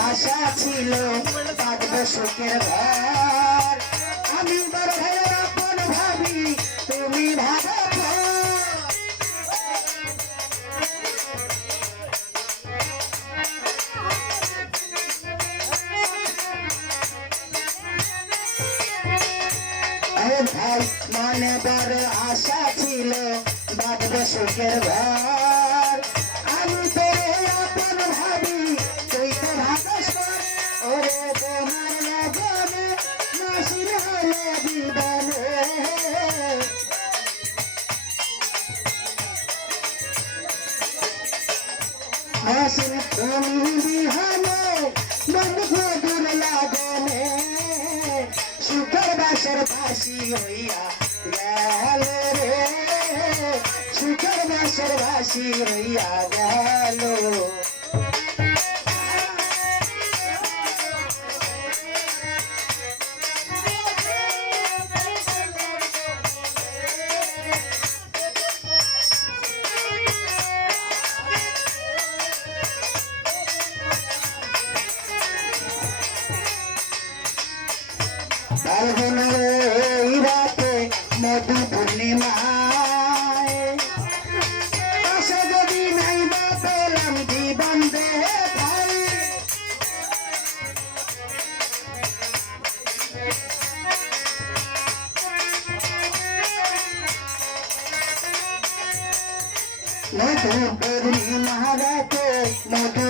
আশা ছিল বাঁধবে সুখের ঘর আমি আপন ভাবি, তুমি ভাবো। ভাই, মনে বড় আশা ছিল বাঁধবে সুখের ঘর দূর লাগনে সুখের বাসর ভাসি হইয়া গেল রে। সুখের বাসর ভাসি হইয়া গেল। ফাল্গুনের এই রাতে মধু পূর্ণিমায় পাশে যদি নাই বা পেলাম জীবন দেহে ভাই মধু পূর্ণিমা রাতে মধু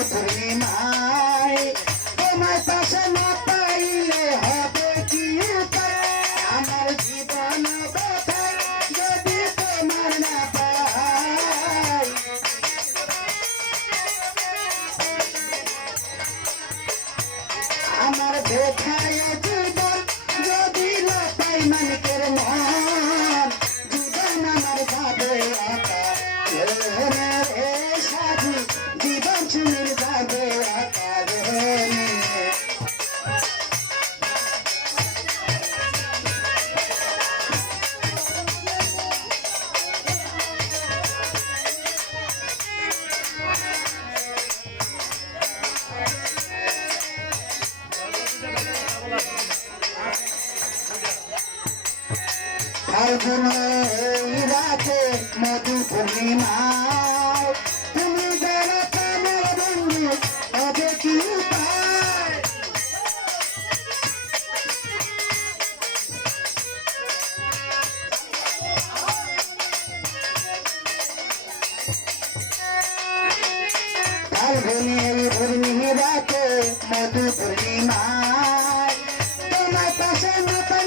ফাল্গুন রাতে মধু পূর্ণিমায়। তুমি বেড়াতে আমার বন্ধু হবে কি উপায় ফাল্গুনের পূর্ণিমা রাতে মধু পূর্ণিমায়। তোমার পাশে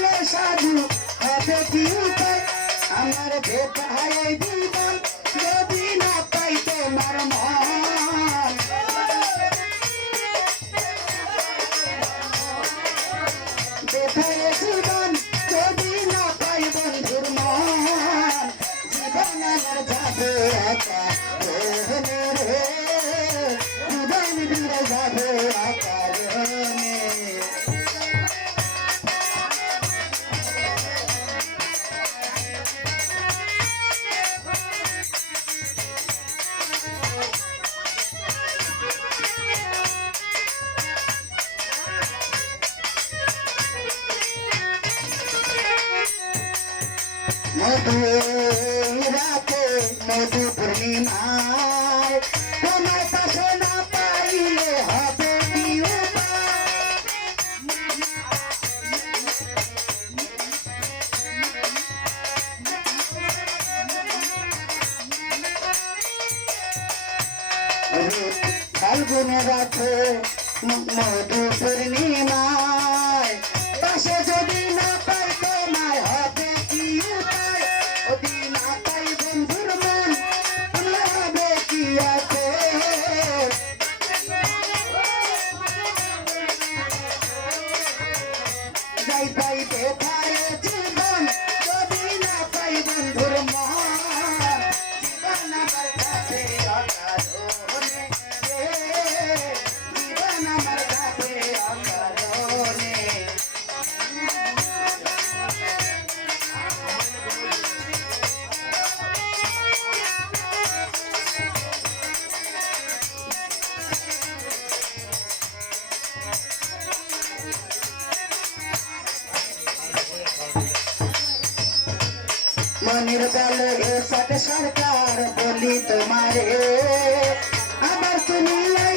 না সাধু আমার ভেটায় জীবন যদি মধু রাতে মধু পূর্ণিমায়, তোমার পাশে না পাইলে হবে কি রাতে মধু পূর্ণিমায়, পাশে যদি মনির বেলে সাথে সরকার বলি তোমার। আমার তুমি এই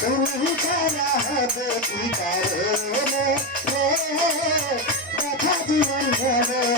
তুমি ছাড়া হবে কি কারণে দেখা জীবন ভরে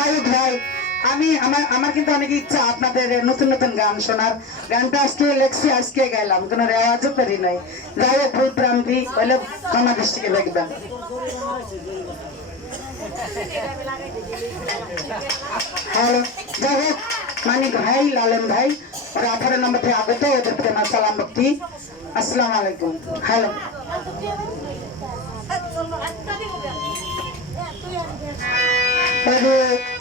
যাই ভাই, আমি আমার আমার কিন্তু অনেক ইচ্ছা আপনাদের নতুন নতুন গান শোনার। গানটা আজকে লেখছি, আজকে গাইলাম, কোনো রেওয়াজও করি নাই। যাই হোক ভুল প্রান্তি হলে ক্ষমা দৃষ্টিকে দেখবেন। হ্যালো, যাই হোক, মানিক ভাই, লালন ভাই, ওরা আঠারো নম্বর থেকে আগত, ওদের প্রতি সালাম ভক্তি। আসসালামু আলাইকুম। হ্যালো। তুই তবে